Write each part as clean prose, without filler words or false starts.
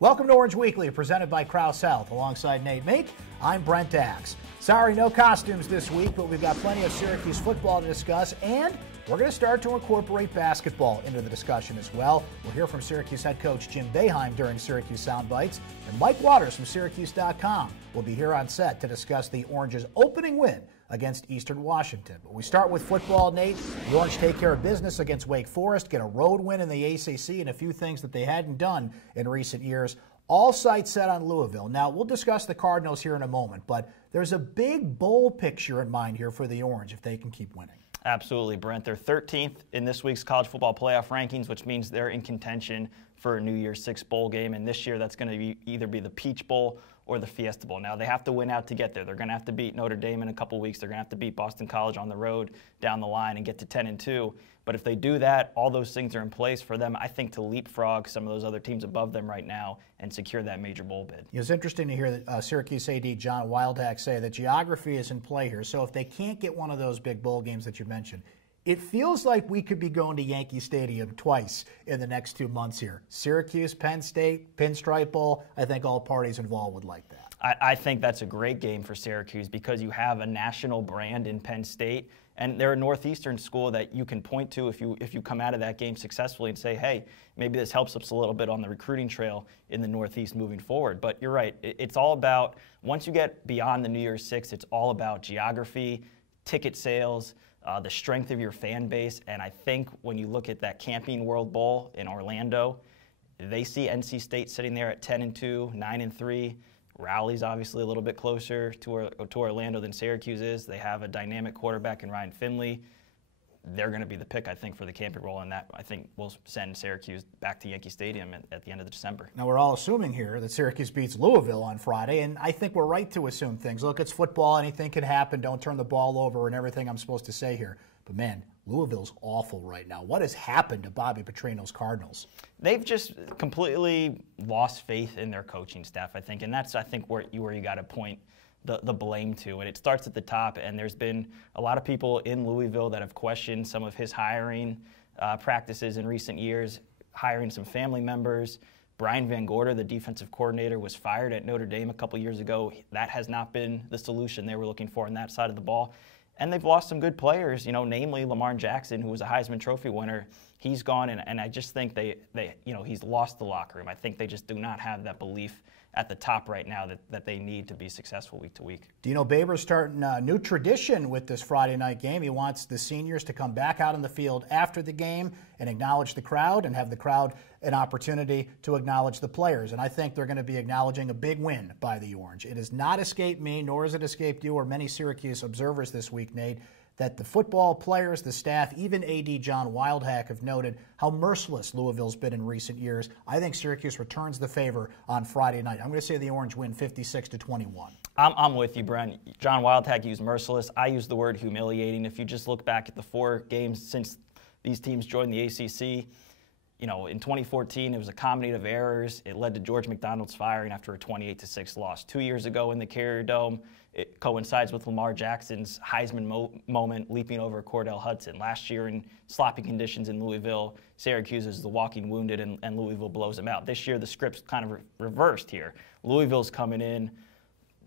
Welcome to Orange Weekly, presented by Krause Health. Alongside Nate Mink, I'm Brent Axe. Sorry, no costumes this week, but we've got plenty of Syracuse football to discuss, and we're going to start to incorporate basketball into the discussion as well. We'll hear from Syracuse head coach Jim Boeheim during Syracuse Soundbites, and Mike Waters from syracuse.com will be here on set to discuss the Orange's opening win against Eastern Washington. But we start with football, Nate. The Orange take care of business against Wake Forest, get a road win in the ACC, and a few things that they hadn't done in recent years. All sights set on Louisville. Now, we'll discuss the Cardinals here in a moment, but there's a big bowl picture in mind here for the Orange if they can keep winning. Absolutely, Brent. They're 13th in this week's college football playoff rankings, which means they're in contention for a New Year's Six bowl game. And this year, that's going to either be the Peach Bowl or the Fiesta Bowl. Now, they have to win out to get there. They're going to have to beat Notre Dame in a couple weeks. They're going to have to beat Boston College on the road down the line and get to 10-2. But if they do that, all those things are in place for them, I think, to leapfrog some of those other teams above them right now and secure that major bowl bid. It's interesting to hear Syracuse AD John Wildhack say that geography is in play here. So if they can't get one of those big bowl games that you mentioned, it feels like we could be going to Yankee Stadium twice in the next 2 months here. Syracuse, Penn State, Pinstripe Bowl, I think all parties involved would like that. I think that's a great game for Syracuse because you have a national brand in Penn State, and they're a Northeastern school that you can point to if you come out of that game successfully and say, hey, maybe this helps us a little bit on the recruiting trail in the Northeast moving forward. But you're right. It's all about, once you get beyond the New Year's Six, it's all about geography, ticket sales, the strength of your fan base. And I think when you look at that Camping World Bowl in Orlando, they see NC State sitting there at 10-2, 9-3. Rowley's obviously a little bit closer to Orlando than Syracuse is. They have a dynamic quarterback in Ryan Finley. They're going to be the pick, I think, for the Camping Bowl, and that, I think, will send Syracuse back to Yankee Stadium at the end of December. Now, we're all assuming here that Syracuse beats Louisville on Friday, and I think we're right to assume things. Look, it's football. Anything can happen. Don't turn the ball over and everything I'm supposed to say here. But, man, Louisville's awful right now. What has happened to Bobby Petrino's Cardinals? They've just completely lost faith in their coaching staff, I think, and that's, I think, where you got to point the blame to. And it starts at the top, and there's been a lot of people in Louisville that have questioned some of his hiring practices in recent years, hiring some family members. Brian Van Gorder, the defensive coordinator, was fired at Notre Dame a couple years ago. That has not been the solution they were looking for on that side of the ball. And they've lost some good players, namely Lamar Jackson, who was a Heisman Trophy winner. He's gone, and I just think he's lost the locker room. I think they just do not have that belief at the top right now that they need to be successful week to week. Dino Babers starting a new tradition with this Friday night game. He wants the seniors to come back out on the field after the game and acknowledge the crowd and have the crowd an opportunity to acknowledge the players. And I think they're going to be acknowledging a big win by the Orange. It has not escaped me, nor has it escaped you or many Syracuse observers this week, Nate, that the football players, the staff, even AD John Wildhack have noted how merciless Louisville's been in recent years. I think Syracuse returns the favor on Friday night. I'm going to say the Orange win 56-21. I'm with you, Brent. John Wildhack used merciless. I use the word humiliating. If you just look back at the 4 games since these teams joined the ACC, in 2014, it was a comedy of errors. It led to George McDonald's firing after a 28-6 loss. 2 years ago in the Carrier Dome, it coincides with Lamar Jackson's Heisman moment, leaping over Cordell Hudson. Last year in sloppy conditions in Louisville, Syracuse is the walking wounded, and Louisville blows them out. This year, the script's kind of reversed here. Louisville's coming in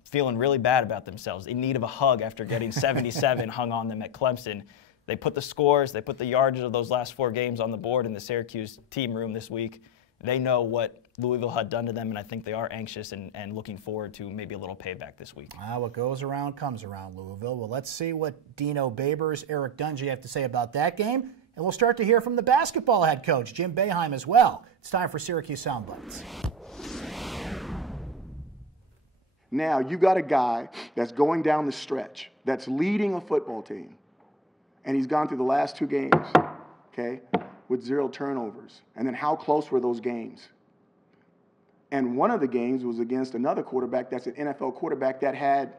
feeling really bad about themselves, in need of a hug after getting 77 hung on them at Clemson. They put the scores, they put the yardage of those last 4 games on the board in the Syracuse team room this week. They know what Louisville had done to them, and I think they are anxious and looking forward to maybe a little payback this week. What goes around comes around, Louisville. Well, let's see what Dino Babers, Eric Dungey have to say about that game, and we'll start to hear from the basketball head coach, Jim Boeheim, as well. It's time for Syracuse Soundbites. Now, you got a guy that's going down the stretch, that's leading a football team, and he's gone through the last 2 games, okay, with 0 turnovers. And then how close were those games? And one of the games was against another quarterback that's an NFL quarterback that had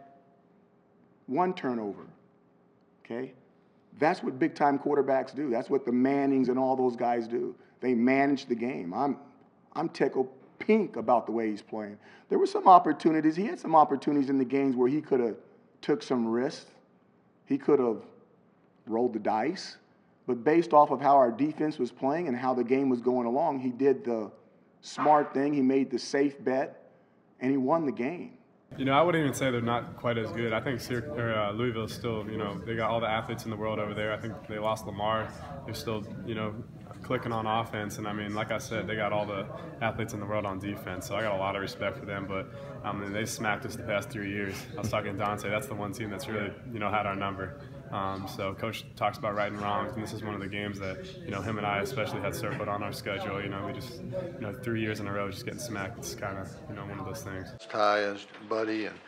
1 turnover, okay? That's what big-time quarterbacks do. That's what the Mannings and all those guys do. They manage the game. I'm tickled pink about the way he's playing. There were some opportunities. He had some opportunities in the games where he could have took some risks. He could have rolled the dice. But based off of how our defense was playing and how the game was going along, he did the smart thing. He made the safe bet, and he won the game. You know, I wouldn't even say they're not quite as good. I think Louisville is still, you know, they got all the athletes in the world over there. I think they lost Lamar. They're still, you know, clicking on offense. And, I mean, like I said, they got all the athletes in the world on defense. So I got a lot of respect for them. But, I mean, they smacked us the past 3 years. I was talking to Dante. That's the one team that's really, you know, had our number. So Coach talks about right and wrongs, and this is one of the games that, you know, him and I especially had circled on our schedule. You know, we just, you know, 3 years in a row just getting smacked. It's kind of, you know, one of those things. Ty and Buddy and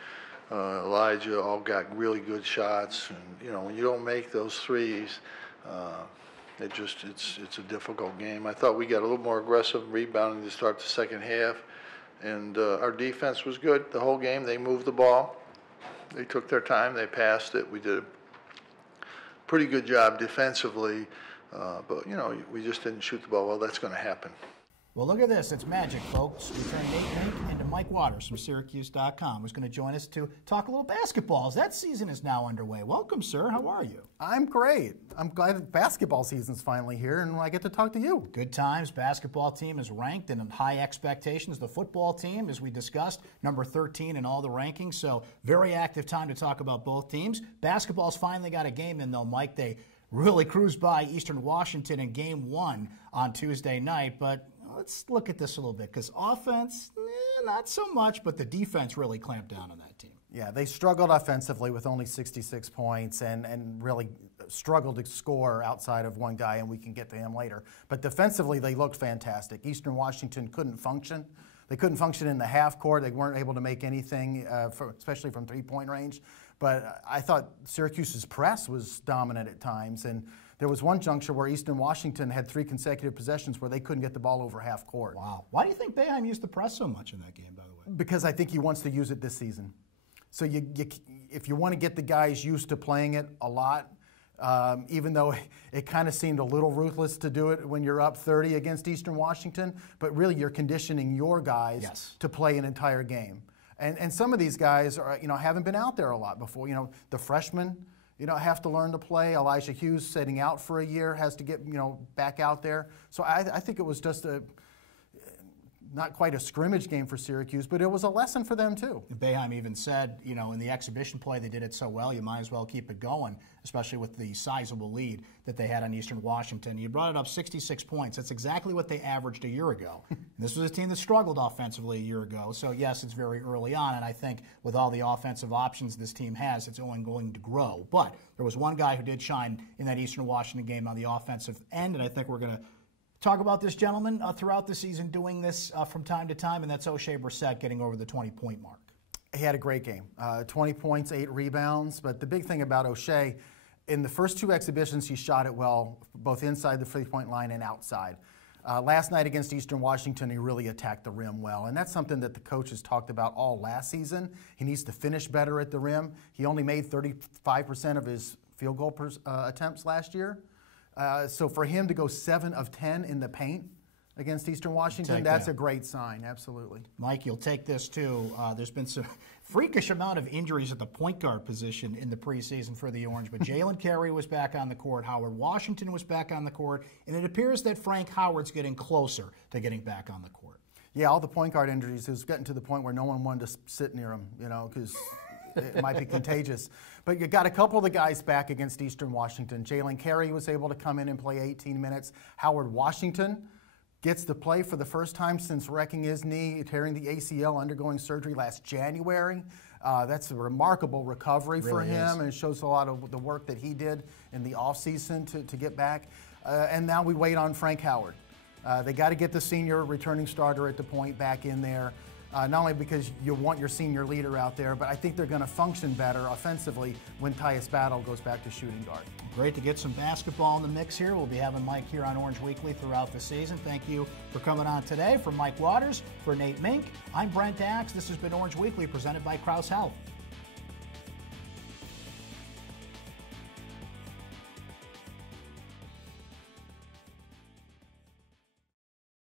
Elijah all got really good shots, and you know, when you don't make those threes, it's a difficult game. I thought we got a little more aggressive rebounding to start the second half, and our defense was good the whole game. They moved the ball, they took their time, they passed it. We did a pretty good job defensively, but you know, we just didn't shoot the ball well. That's going to happen. Well, look at this. It's magic, folks. We turned Nate Mink into Mike Waters from syracuse.com, who's going to join us to talk a little basketball. That season is now underway. Welcome, sir. How are you? I'm great. I'm glad that basketball season's finally here, and I get to talk to you. Good times. Basketball team is ranked and in high expectations. The football team, as we discussed, number 13 in all the rankings. So very active time to talk about both teams. Basketball's finally got a game in, though, Mike. They really cruised by Eastern Washington in Game 1 on Tuesday night, but let's look at this a little bit, because offense, not so much, but the defense really clamped down on that team. Yeah, they struggled offensively with only 66 points and really struggled to score outside of one guy, and we can get to him later. But defensively, they looked fantastic. Eastern Washington couldn't function. They couldn't function in the half court. They weren't able to make anything, especially from three-point range. But I thought Syracuse's press was dominant at times, and there was one juncture where Eastern Washington had 3 consecutive possessions where they couldn't get the ball over half court. Wow. Why do you think Boeheim used the press so much in that game, by the way? Because I think he wants to use it this season. So if you want to get the guys used to playing it a lot, even though it kind of seemed a little ruthless to do it when you're up 30 against Eastern Washington, but really you're conditioning your guys to play an entire game. And some of these guys are, you know, haven't been out there a lot before. You know, the freshmen, you know, have to learn to play. Elijah Hughes sitting out for a year has to get, you know, back out there. So I think it was just not quite a scrimmage game for Syracuse, but it was a lesson for them too. Boeheim even said, you know, in the exhibition play they did it so well, you might as well keep it going, especially with the sizable lead that they had on Eastern Washington. You brought it up 66 points. That's exactly what they averaged a year ago. This was a team that struggled offensively a year ago. So, yes, it's very early on, and I think with all the offensive options this team has, it's only going to grow. But there was one guy who did shine in that Eastern Washington game on the offensive end, and I think we're going to talk about this gentleman throughout the season doing this from time to time, and that's OSHAE BRISSETT getting over the 20-point mark. He had a great game. 20 points, 8 rebounds. But the big thing about OSHAE, in the first 2 exhibitions, he shot it well, both inside the three-point line and outside. Last night against Eastern Washington, he really attacked the rim well, and that's something that the coach has talked about all last season. He needs to finish better at the rim. He only made 35% of his field goal attempts last year. So for him to go 7 of 10 in the paint against Eastern Washington, that's a great sign, absolutely. Mike, you'll take this too. There's been some freakish amount of injuries at the point guard position in the preseason for the Orange, but Jalen Carey was back on the court, Howard Washington was back on the court, and it appears that Frank Howard's getting closer to getting back on the court. Yeah, all the point guard injuries is getting to the point where no one wanted to sit near him, you know, because it might be contagious. But you got a couple of the guys back against Eastern Washington. Jalen Carey was able to come in and play 18 minutes. Howard Washington gets to play for the first time since wrecking his knee, tearing the ACL, undergoing surgery last January. That's a remarkable recovery for him, and it shows a lot of the work that he did in the offseason to get back. And now we wait on Frank Howard. They got to get the senior returning starter at the point back in there. Not only because you want your senior leader out there, but I think they're going to function better offensively when Tyus Battle goes back to shooting guard. Great to get some basketball in the mix here. We'll be having Mike here on Orange Weekly throughout the season. Thank you for coming on today. For Mike Waters, for Nate Mink, I'm Brent Axe. This has been Orange Weekly presented by Krause Health.